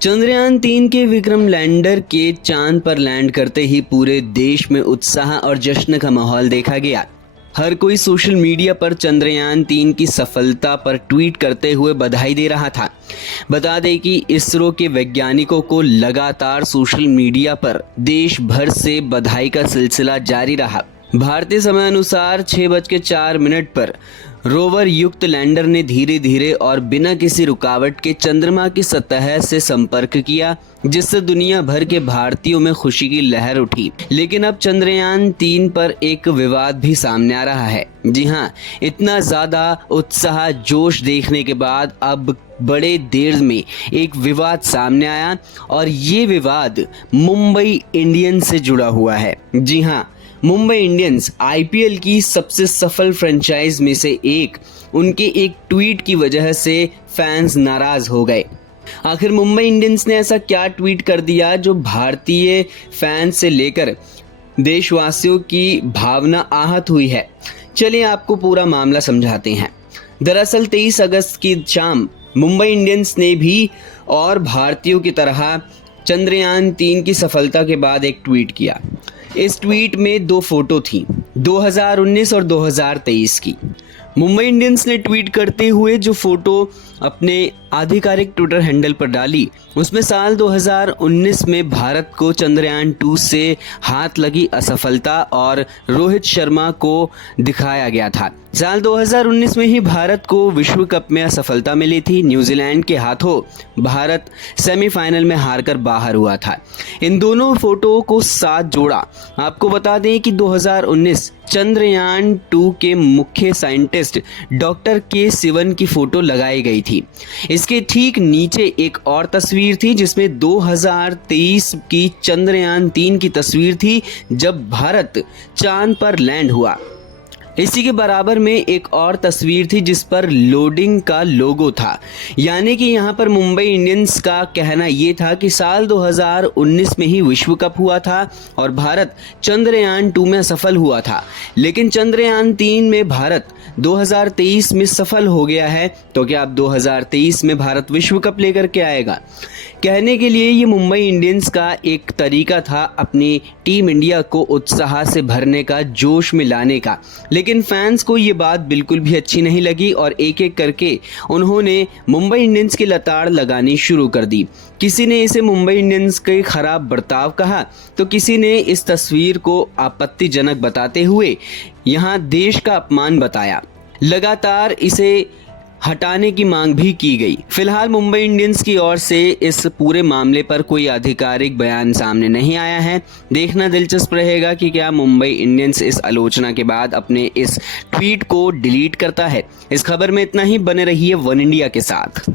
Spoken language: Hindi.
चंद्रयान 3 के विक्रम लैंडर के चांद पर लैंड करते ही पूरे देश में उत्साह और जश्न का माहौल देखा गया। हर कोई सोशल मीडिया पर चंद्रयान 3 की सफलता पर ट्वीट करते हुए बधाई दे रहा था। बता दें कि इसरो के वैज्ञानिकों को लगातार सोशल मीडिया पर देश भर से बधाई का सिलसिला जारी रहा। भारतीय समय अनुसार 6:04 पर रोवर युक्त लैंडर ने धीरे धीरे और बिना किसी रुकावट के चंद्रमा की सतह से संपर्क किया, जिससे दुनिया भर के भारतीयों में खुशी की लहर उठी। लेकिन अब चंद्रयान 3 पर एक विवाद भी सामने आ रहा है। जी हाँ, इतना ज्यादा उत्साह जोश देखने के बाद अब बड़े देर में एक विवाद सामने आया और ये विवाद मुंबई इंडियंस से जुड़ा हुआ है। जी हाँ, मुंबई इंडियंस आईपीएल की सबसे सफल फ्रेंचाइज में से एक, उनके एक ट्वीट की वजह से फैंस नाराज हो गए। आखिर मुंबई इंडियंस ने ऐसा क्या ट्वीट कर दिया जो भारतीय फैंस से लेकर देशवासियों की भावना आहत हुई है? चलिए आपको पूरा मामला समझाते हैं। दरअसल 23 अगस्त की शाम मुंबई इंडियंस ने भी और भारतीयों की तरह चंद्रयान 3 की सफलता के बाद एक ट्वीट किया। इस ट्वीट में 2 फोटो थी, 2019 और 2023 की। मुंबई इंडियंस ने ट्वीट करते हुए जो फोटो अपने आधिकारिक ट्विटर हैंडल पर डाली, उसमें साल 2019 में भारत को चंद्रयान 2 से हाथ लगी असफलता और रोहित शर्मा को दिखाया गया था। साल 2019 में ही भारत को विश्व कप में असफलता मिली थी। न्यूजीलैंड के हाथों भारत सेमीफाइनल में हारकर बाहर हुआ था। इन दोनों फोटो को साथ जोड़ा। आपको बता दें कि 2019 चंद्रयान 2 के मुख्य साइंटिस्ट डॉक्टर के सिवन की फोटो लगाई गई थी। इसके ठीक नीचे एक और तस्वीर थी जिसमें 2023 की चंद्रयान 3 की तस्वीर थी, जब भारत चांद पर लैंड हुआ। इसी के बराबर में एक और तस्वीर थी जिस पर लोडिंग का लोगो था। यानी कि यहाँ पर मुंबई इंडियंस का कहना ये था कि साल 2019 में ही विश्व कप हुआ था और भारत चंद्रयान 2 में सफल हुआ था, लेकिन चंद्रयान 3 में भारत 2023 में सफल हो गया है। तो क्या अब 2023 में भारत विश्व कप लेकर के आएगा? कहने के लिए ये मुंबई इंडियंस का एक तरीका था अपनी टीम इंडिया को उत्साह से भरने का, जोश में लाने का। लेकिन फैंस को ये बात बिल्कुल भी अच्छी नहीं लगी और एक एक करके उन्होंने मुंबई इंडियंस की लताड़ लगानी शुरू कर दी। किसी ने इसे मुंबई इंडियंस के खराब बर्ताव कहा, तो किसी ने इस तस्वीर को आपत्तिजनक बताते हुए यहाँ देश का अपमान बताया। लगातार इसे हटाने की मांग भी की गई। फिलहाल मुंबई इंडियंस की ओर से इस पूरे मामले पर कोई आधिकारिक बयान सामने नहीं आया है। देखना दिलचस्प रहेगा कि क्या मुंबई इंडियंस इस आलोचना के बाद अपने इस ट्वीट को डिलीट करता है। इस खबर में इतना ही। बने रहिए वन इंडिया के साथ।